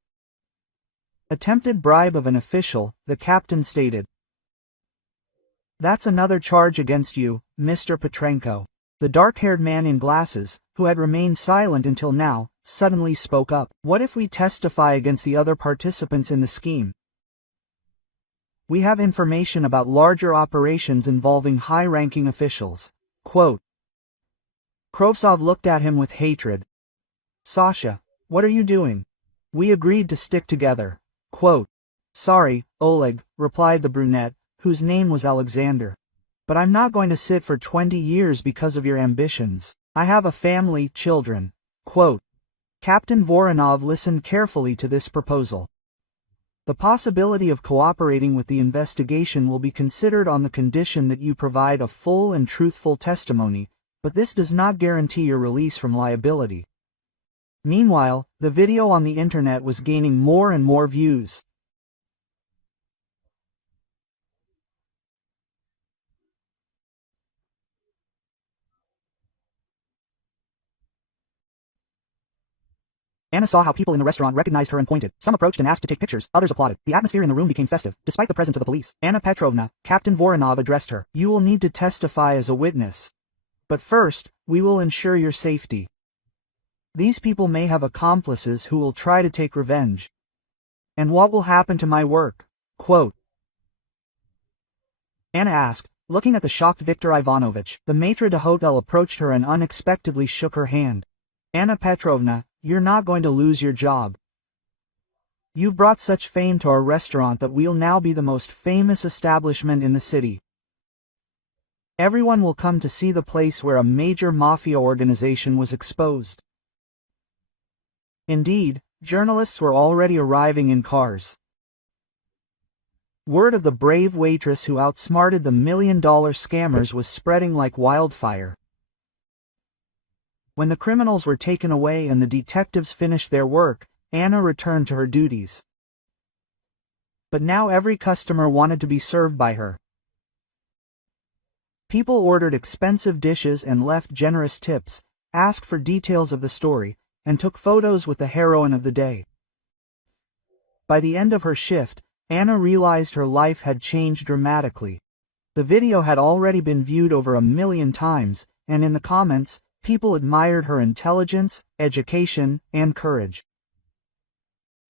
Attempted bribe of an official, the captain stated. That's another charge against you, Mr. Petrenko. The dark-haired man in glasses, who had remained silent until now, suddenly spoke up. What if we testify against the other participants in the scheme? We have information about larger operations involving high-ranking officials. Quote. Kravtsov looked at him with hatred. Sasha, what are you doing? We agreed to stick together. Quote. Sorry, Oleg, replied the brunette, whose name was Alexander. But I'm not going to sit for 20 years because of your ambitions. I have a family, children. Quote. Captain Voronov listened carefully to this proposal. The possibility of cooperating with the investigation will be considered on the condition that you provide a full and truthful testimony, but this does not guarantee your release from liability. Meanwhile, the video on the internet was gaining more and more views. Anna saw how people in the restaurant recognized her and pointed. Some approached and asked to take pictures, others applauded. The atmosphere in the room became festive, despite the presence of the police. Anna Petrovna, Captain Voronov addressed her. You will need to testify as a witness. But first, we will ensure your safety. These people may have accomplices who will try to take revenge. And what will happen to my work? Quote. Anna asked, looking at the shocked Viktor Ivanovich. The maitre d'hotel approached her and unexpectedly shook her hand. Anna Petrovna, you're not going to lose your job. You've brought such fame to our restaurant that we'll now be the most famous establishment in the city. Everyone will come to see the place where a major mafia organization was exposed. Indeed, journalists were already arriving in cars. Word of the brave waitress who outsmarted the million-dollar scammers was spreading like wildfire. When the criminals were taken away and the detectives finished their work, Anna returned to her duties. But now every customer wanted to be served by her. People ordered expensive dishes and left generous tips, asked for details of the story, and took photos with the heroine of the day. By the end of her shift, Anna realized her life had changed dramatically. The video had already been viewed over 1 million times, and in the comments, people admired her intelligence, education, and courage.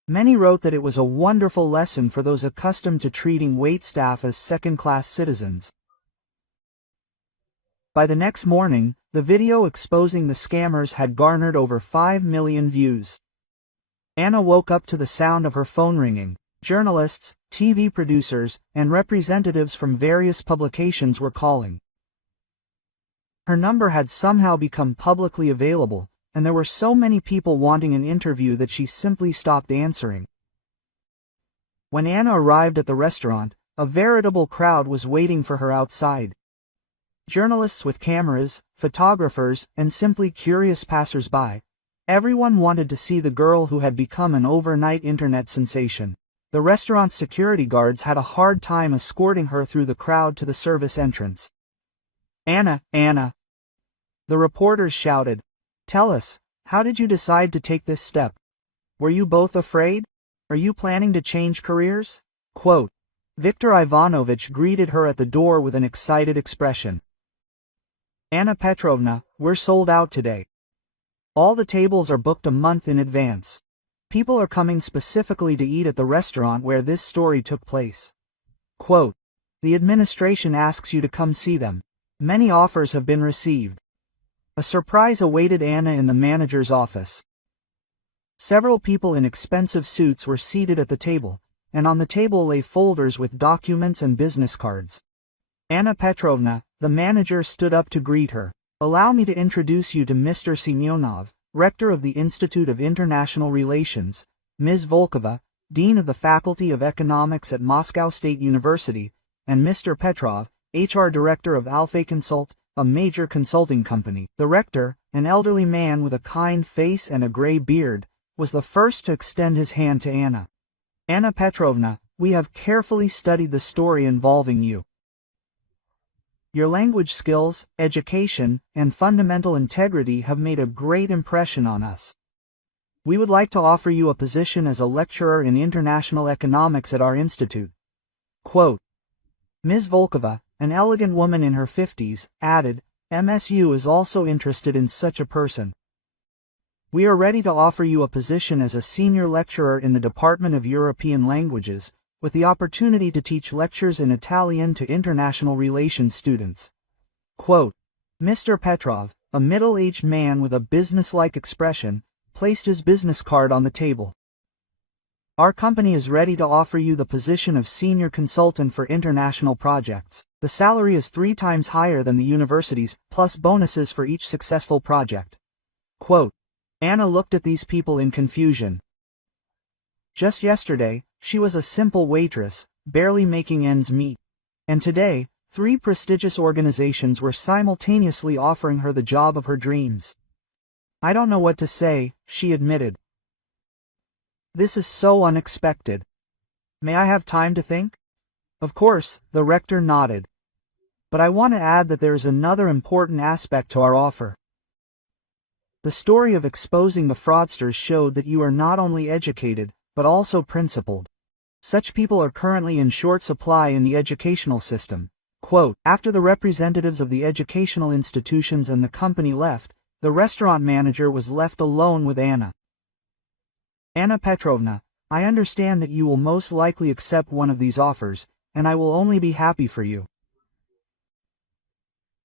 Many wrote that it was a wonderful lesson for those accustomed to treating waitstaff as second-class citizens. By the next morning, the video exposing the scammers had garnered over 5 million views. Anna woke up to the sound of her phone ringing. Journalists, TV producers, and representatives from various publications were calling. Her number had somehow become publicly available, and there were so many people wanting an interview that she simply stopped answering. When Anna arrived at the restaurant, A veritable crowd was waiting for her outside. Journalists with cameras, photographers, and simply curious passers-by. Everyone wanted to see the girl who had become an overnight internet sensation. The restaurant's security guards had a hard time escorting her through the crowd to the service entrance. "Anna, Anna!" the reporters shouted. "Tell us, how did you decide to take this step? Were you both afraid? Are you planning to change careers?" Quote, Viktor Ivanovich greeted her at the door with an excited expression. "Anna Petrovna, we're sold out today. All the tables are booked a month in advance. People are coming specifically to eat at the restaurant where this story took place." Quote, "The administration asks you to come see them. Many offers have been received." A surprise awaited Anna in the manager's office. Several people in expensive suits were seated at the table, and on the table lay folders with documents and business cards. "Anna Petrovna," the manager stood up to greet her. "Allow me to introduce you to Mr. Semyonov, rector of the Institute of International Relations, Ms. Volkova, dean of the Faculty of Economics at Moscow State University, and Mr. Petrov, HR director of Alpha Consult, a major consulting company." The rector, an elderly man with a kind face and a gray beard, was the first to extend his hand to Anna. "Anna Petrovna, we have carefully studied the story involving you. Your language skills, education, and fundamental integrity have made a great impression on us. We would like to offer you a position as a lecturer in international economics at our institute." Quote, Ms. Volkova, an elegant woman in her 50s, added, "MSU is also interested in such a person. We are ready to offer you a position as a senior lecturer in the Department of European Languages, with the opportunity to teach lectures in Italian to international relations students." Quote, Mr. Petrov, a middle-aged man with a business-like expression, placed his business card on the table. "Our company is ready to offer you the position of senior consultant for international projects. The salary is 3 times higher than the university's, plus bonuses for each successful project." Quote, Anna looked at these people in confusion. Just yesterday, she was a simple waitress, barely making ends meet. And today, 3 prestigious organizations were simultaneously offering her the job of her dreams. "I don't know what to say," she admitted. "This is so unexpected. May I have time to think?" "Of course," the rector nodded. "But I want to add that there is another important aspect to our offer. The story of exposing the fraudsters showed that you are not only educated, but also principled. Such people are currently in short supply in the educational system." Quote, after the representatives of the educational institutions and the company left, the restaurant manager was left alone with Anna. "Anna Petrovna, I understand that you will most likely accept one of these offers, and I will only be happy for you.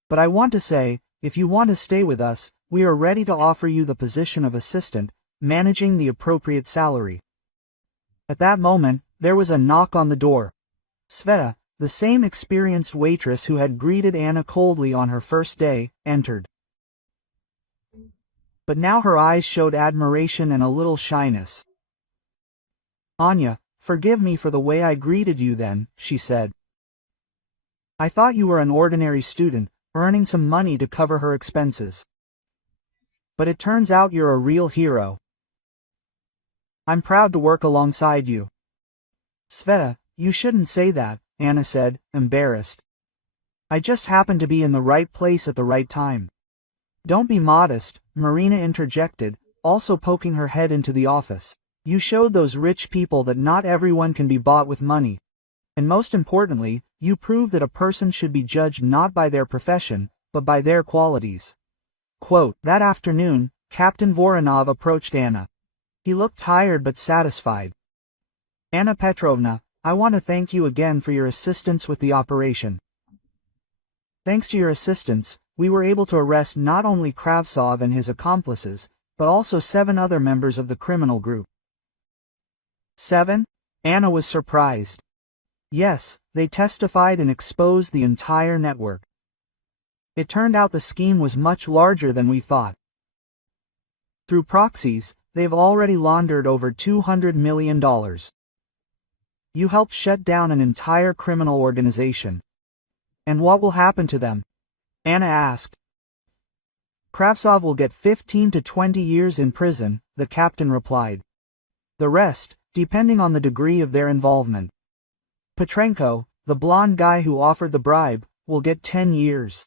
But I want to say, if you want to stay with us, we are ready to offer you the position of assistant, managing the appropriate salary." At that moment, there was a knock on the door. Sveta, the same experienced waitress who had greeted Anna coldly on her first day, entered. But now her eyes showed admiration and a little shyness. "Anya, forgive me for the way I greeted you then," she said. "I thought you were an ordinary student, earning some money to cover her expenses. But it turns out you're a real hero. I'm proud to work alongside you." "Sveta, you shouldn't say that," Anna said, embarrassed. "I just happened to be in the right place at the right time." "Don't be modest," Marina interjected, also poking her head into the office. "You showed those rich people that not everyone can be bought with money. And most importantly, you proved that a person should be judged not by their profession, but by their qualities." Quote, that afternoon, Captain Voronov approached Anna. He looked tired but satisfied. "Anna Petrovna, I want to thank you again for your assistance with the operation. Thanks to your assistance, we were able to arrest not only Kravtsov and his accomplices, but also 7 other members of the criminal group." 7? Anna was surprised. Yes, they testified and exposed the entire network. It turned out the scheme was much larger than we thought. Through proxies, they've already laundered over $200 million. You helped shut down an entire criminal organization. And what will happen to them? Anna asked. Kravtsov will get 15 to 20 years in prison, the captain replied. The rest, depending on the degree of their involvement. Petrenko, the blonde guy who offered the bribe, will get 10 years.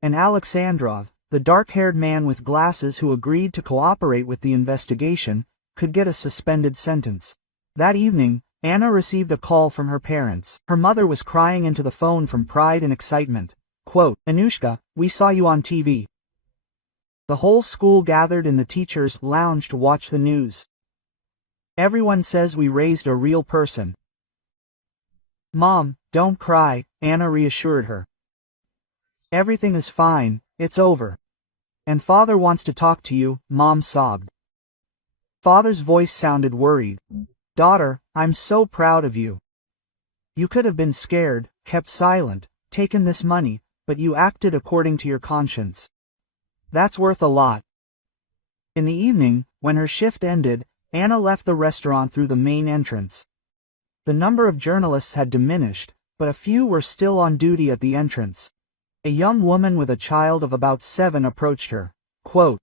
And Alexandrov, the dark-haired man with glasses who agreed to cooperate with the investigation, could get a suspended sentence. That evening, Anna received a call from her parents. Her mother was crying into the phone from pride and excitement. Quote, Anushka, we saw you on TV. The whole school gathered in the teacher's lounge to watch the news. Everyone says we raised a real person. Mom, don't cry, Anna reassured her. Everything is fine, it's over. And Father wants to talk to you, Mom sobbed. Father's voice sounded worried. Daughter, I'm so proud of you. You could have been scared, kept silent, taken this money, but you acted according to your conscience. That's worth a lot. In the evening, when her shift ended, Anna left the restaurant through the main entrance. The number of journalists had diminished, but a few were still on duty at the entrance. A young woman with a child of about 7 approached her. Quote,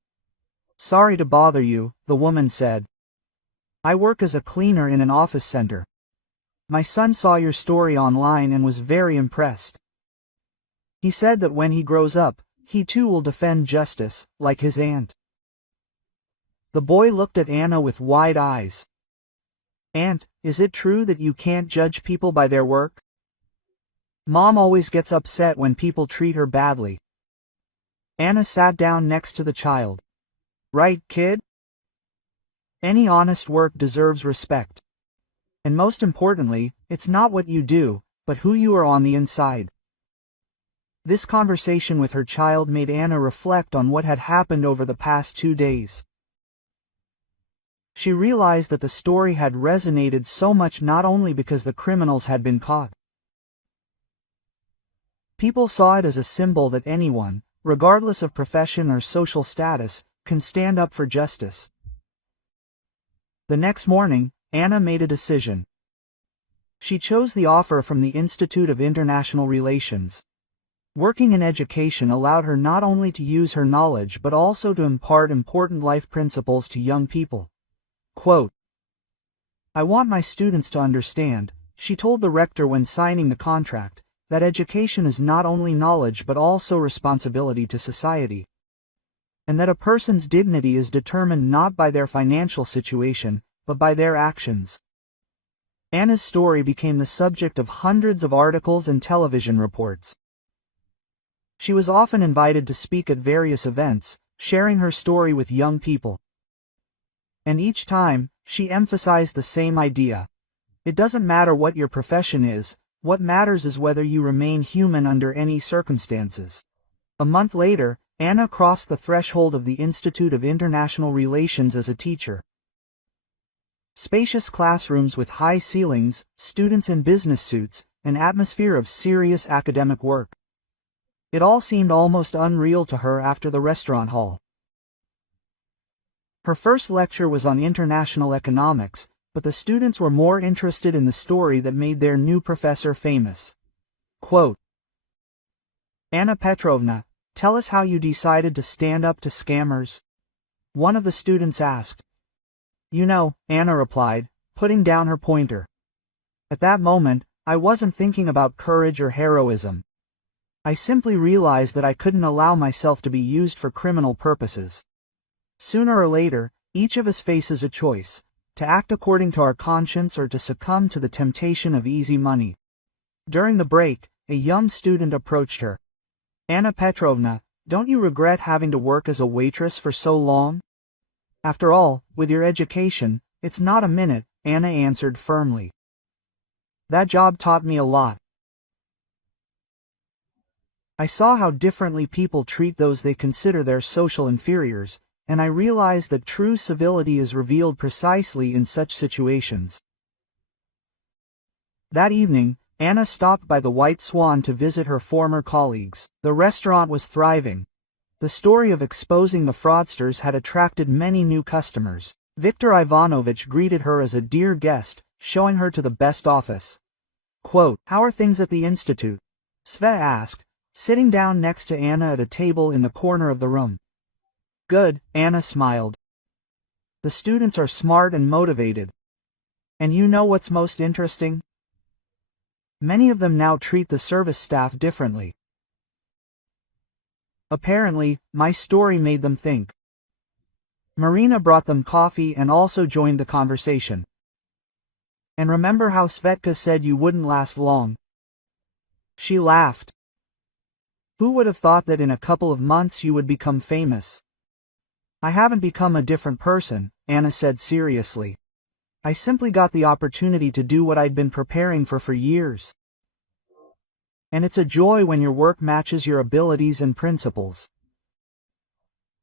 Sorry to bother you, the woman said. I work as a cleaner in an office center. My son saw your story online and was very impressed. He said that when he grows up, he too will defend justice, like his aunt. The boy looked at Anna with wide eyes. Aunt, is it true that you can't judge people by their work? Mom always gets upset when people treat her badly. Anna sat down next to the child. Right, kid? Any honest work deserves respect. And most importantly, it's not what you do, but who you are on the inside. This conversation with her child made Anna reflect on what had happened over the past 2 days. She realized that the story had resonated so much not only because the criminals had been caught. People saw it as a symbol that anyone, regardless of profession or social status, can stand up for justice. The next morning, Anna made a decision. She chose the offer from the Institute of International Relations. Working in education allowed her not only to use her knowledge but also to impart important life principles to young people. Quote, I want my students to understand, she told the rector when signing the contract, that education is not only knowledge but also responsibility to society. And that a person's dignity is determined not by their financial situation, but by their actions. Anna's story became the subject of hundreds of articles and television reports. She was often invited to speak at various events, sharing her story with young people. And each time, she emphasized the same idea. It doesn't matter what your profession is, what matters is whether you remain human under any circumstances. A month later, Anna crossed the threshold of the Institute of International Relations as a teacher. Spacious classrooms with high ceilings, students in business suits, an atmosphere of serious academic work. It all seemed almost unreal to her after the restaurant hall. Her first lecture was on international economics, but the students were more interested in the story that made their new professor famous. Quote, Anna Petrovna, tell us how you decided to stand up to scammers. One of the students asked. You know, Anna replied, putting down her pointer. At that moment, I wasn't thinking about courage or heroism. I simply realized that I couldn't allow myself to be used for criminal purposes. Sooner or later, each of us faces a choice, to act according to our conscience or to succumb to the temptation of easy money. During the break, a young student approached her. Anna Petrovna, don't you regret having to work as a waitress for so long? After all, with your education, it's not a minute, Anna answered firmly. That job taught me a lot. I saw how differently people treat those they consider their social inferiors, and I realized that true civility is revealed precisely in such situations. That evening, Anna stopped by the White Swan to visit her former colleagues. The restaurant was thriving. The story of exposing the fraudsters had attracted many new customers. Viktor Ivanovich greeted her as a dear guest, showing her to the best office. Quote, "How are things at the institute?" Svet asked, sitting down next to Anna at a table in the corner of the room. "Good," Anna smiled. "The students are smart and motivated. And you know what's most interesting? Many of them now treat the service staff differently. Apparently, my story made them think." Marina brought them coffee and also joined the conversation. "And remember how Svetka said you wouldn't last long?" She laughed. "Who would have thought that in a couple of months you would become famous?" "I haven't become a different person," Anna said seriously. "I simply got the opportunity to do what I'd been preparing for years. And it's a joy when your work matches your abilities and principles."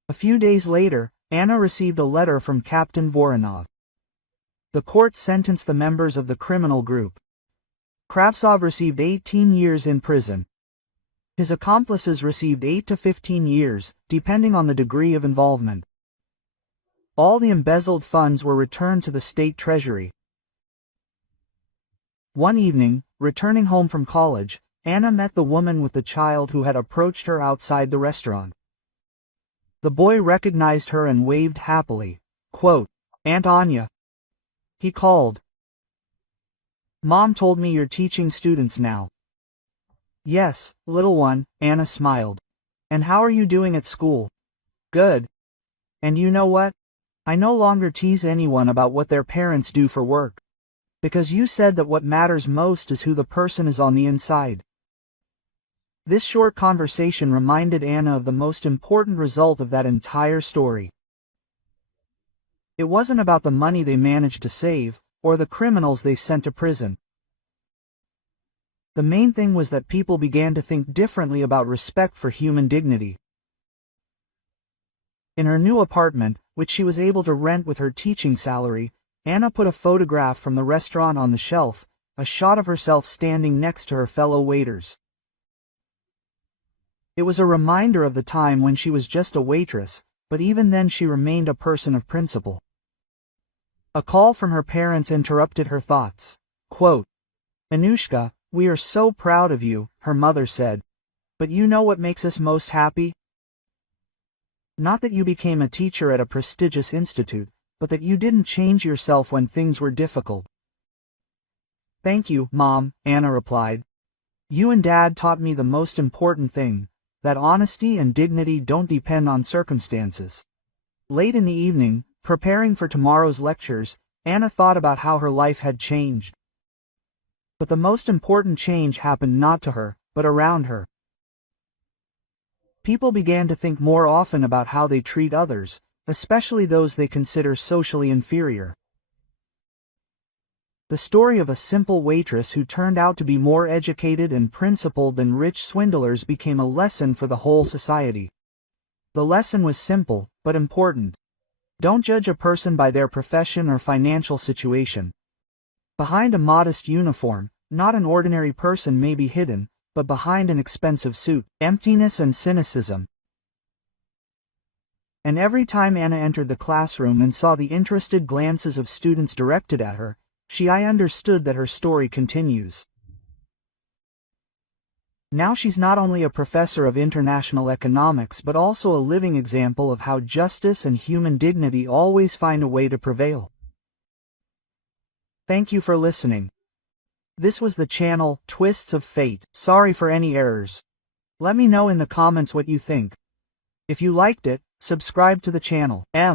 A few days later, Anna received a letter from Captain Voronov. The court sentenced the members of the criminal group. Kravtsov received 18 years in prison. His accomplices received 8 to 15 years, depending on the degree of involvement. All the embezzled funds were returned to the state treasury. One evening, returning home from college, Anna met the woman with the child who had approached her outside the restaurant. The boy recognized her and waved happily. Quote, "Aunt Anya." He called. "Mom told me you're teaching students now." "Yes, little one," Anna smiled. "And how are you doing at school?" "Good. And you know what? I no longer tease anyone about what their parents do for work. Because you said that what matters most is who the person is on the inside." This short conversation reminded Anna of the most important result of that entire story. It wasn't about the money they managed to save, or the criminals they sent to prison. The main thing was that people began to think differently about respect for human dignity. In her new apartment, which she was able to rent with her teaching salary, Anna put a photograph from the restaurant on the shelf, a shot of herself standing next to her fellow waiters. It was a reminder of the time when she was just a waitress, but even then she remained a person of principle. A call from her parents interrupted her thoughts. Quote, "Anushka, we are so proud of you," her mother said. "But you know what makes us most happy? Not that you became a teacher at a prestigious institute, but that you didn't change yourself when things were difficult." "Thank you, Mom," Anna replied. "You and Dad taught me the most important thing, that honesty and dignity don't depend on circumstances." Late in the evening, preparing for tomorrow's lectures, Anna thought about how her life had changed. But the most important change happened not to her, but around her. People began to think more often about how they treat others, especially those they consider socially inferior. The story of a simple waitress who turned out to be more educated and principled than rich swindlers became a lesson for the whole society. The lesson was simple, but important. Don't judge a person by their profession or financial situation. Behind a modest uniform, not an ordinary person may be hidden, but behind an expensive suit, emptiness and cynicism. And every time Anna entered the classroom and saw the interested glances of students directed at her, I understood that her story continues. Now she's not only a professor of international economics but also a living example of how justice and human dignity always find a way to prevail. Thank you for listening. This was the channel, Twists of Fate. Sorry for any errors. Let me know in the comments what you think. If you liked it, subscribe to the channel.